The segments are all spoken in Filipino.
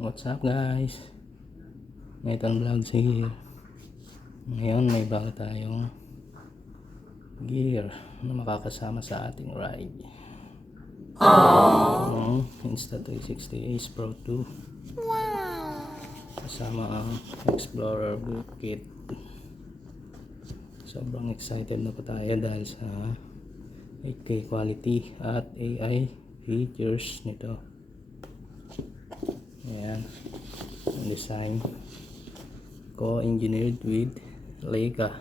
What's up guys? Nathan Vlogs here. Ngayon may bago tayong gear na makakasama sa ating ride. Ang Insta360 Ace Pro 2. Kasama ang Explorer boot kit. Sobrang excited na po tayo dahil sa 8K quality at AI features nito. Ayan, ang design co-engineered with Leica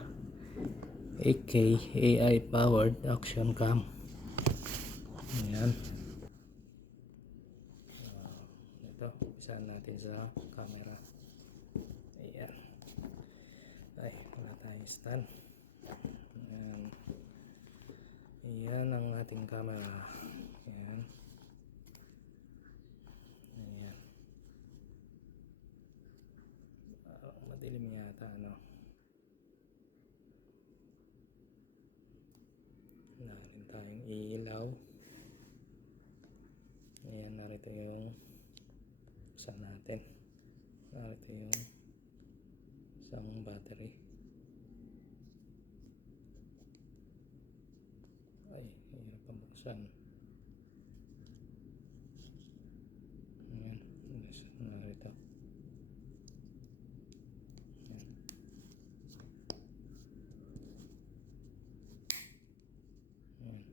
8K AI powered action cam. Ayan, ito, umpisahan natin sa camera. Ayan, ay wala tayong stand. Ayan, ayan ang ating camera. Ayan, ayan. Madilim yata, no? Narin tayong ilaw. Ayan, narito yung isa natin. Narito yung isang battery. Ay, hirap pabuksan. Ayan, narito. Ayan. Ayan.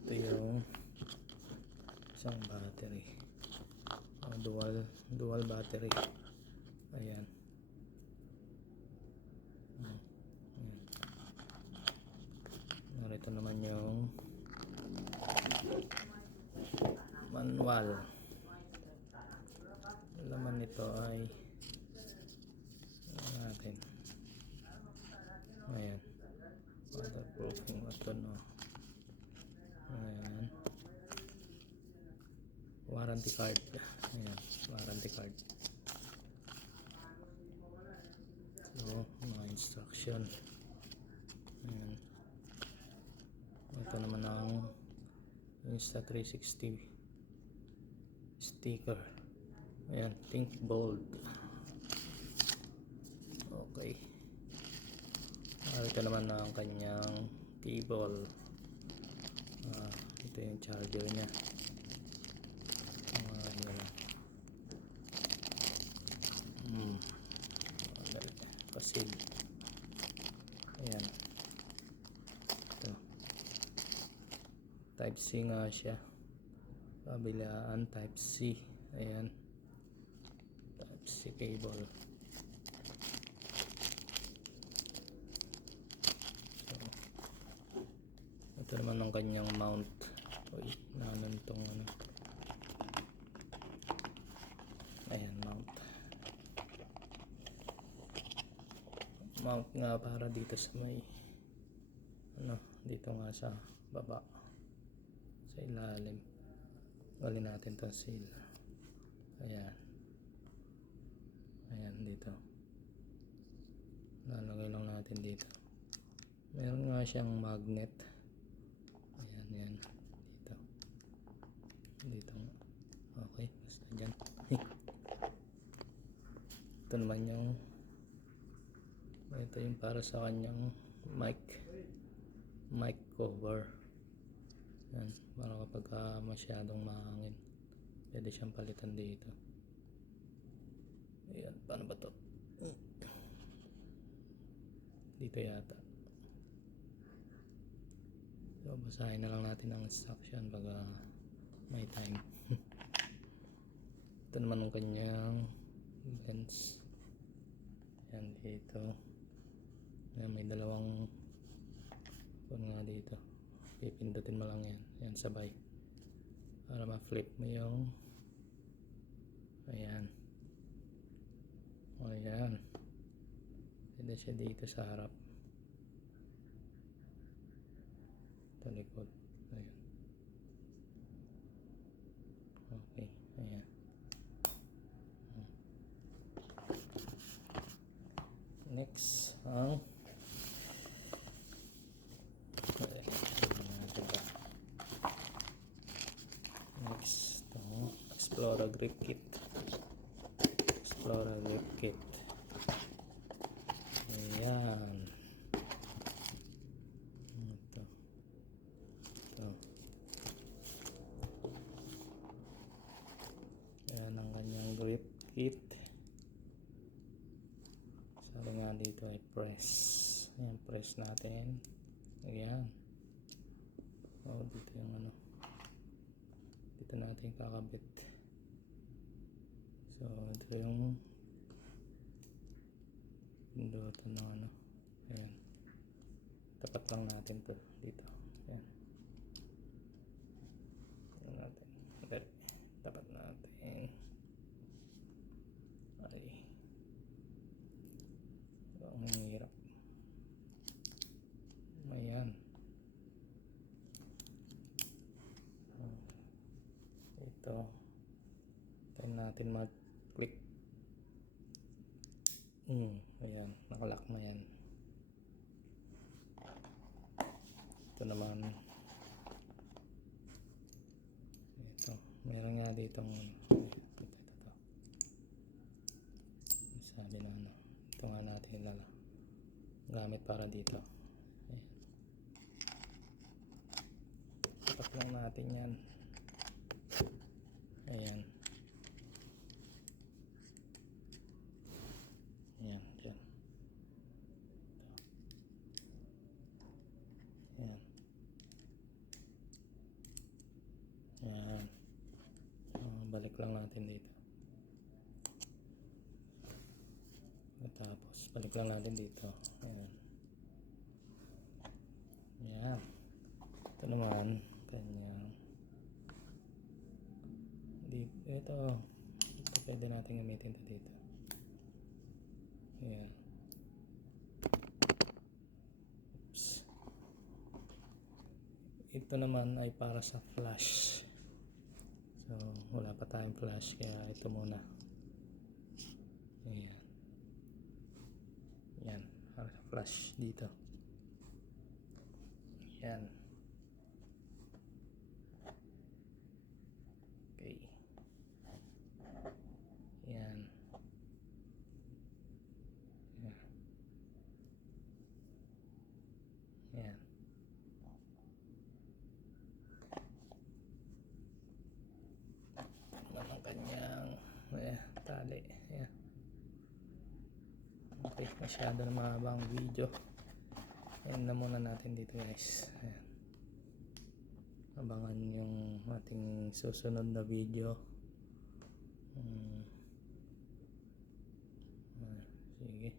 Ito yung isang battery. Dual battery. Ayan. Ayan. Narito naman yung manual. Laman nito ay natin. Ayan. Waterproofing ito, no. Ayan. Warranty card. Ayan, warranty card. So, mga instruction. Ayan. Ito naman ang Insta360 sticker. Ayan, think bold. Okay. Ito naman ang kanyang cable. Ito yung charger niya. Kasi ayan, ito type C nga siya, kabilaan type C. Ayan, type C cable. So, ito naman ang kanyang mount. Uy, nanon tong ano. Ayan, mount nga para dito sa may ano, dito nga sa baba, sa ilalim. Galin natin itong seal. Ayan, ayan, dito lalagay lang natin dito. Meron nga siyang magnet. Ayan, yan dito, dito. Okay, basta dyan. Ito naman yung, ito yung para sa kanyang mic cover. Yan, para kapag masyadong mahangin, pwede siyang palitan dito. Ayan, paano ba to? Dito yata. So, basahin na lang natin ang instruction pag may time. Ito naman ang kanyang lens. Yan dito. Yan, may dalawang phone nga dito. Pipindutin mo lang yan. Yan, sabay. Para ma-flip mo yung ayan. Ayan. Pwede siya dito sa harap. Ito likod. Ayan. Okay. Ayan. Next, ang grip kit. Explorer grip kit. Ayan. Ito. Ayan ang kanyang grip kit. Sabi nga dito ay press. Ayan, press natin. Ayan. Dito yung ano. Dito natin kakabit. So, ito yung pindutan ng ano. Ayan. Tapat lang natin to dito. Ayan. Tapat natin. Okay. Tapat natin. Ay. Ang hirap. Ayan. Ito. Tayo natin mag-click. Ayan. Nakalock na yan. Ito naman. Ito. Meron nga ditong ito. Sabi na ano. Ito nga natin gamit para dito. Ayan. Tapat lang natin yan. Ayan. Ayan. Dyan. Ayan. Ayan. Balik lang natin dito. Tapos balik lang natin dito. Ayan. Ayan. Ito naman kanyang ito pwede natin gamitin ito dito. Ayan. Oops. Ito naman ay para sa flash. So wala pa tayong flash kaya ito muna. Ayan. Ayan. Para sa flash dito. Ayan. Okay. Ayan. Ayan. Ayan. Ang kanyang tali. Ayan. Okay, masyado na mahabang video. Ayan na muna natin dito guys. Ayan. Abangan yung ating susunod na video. Sige.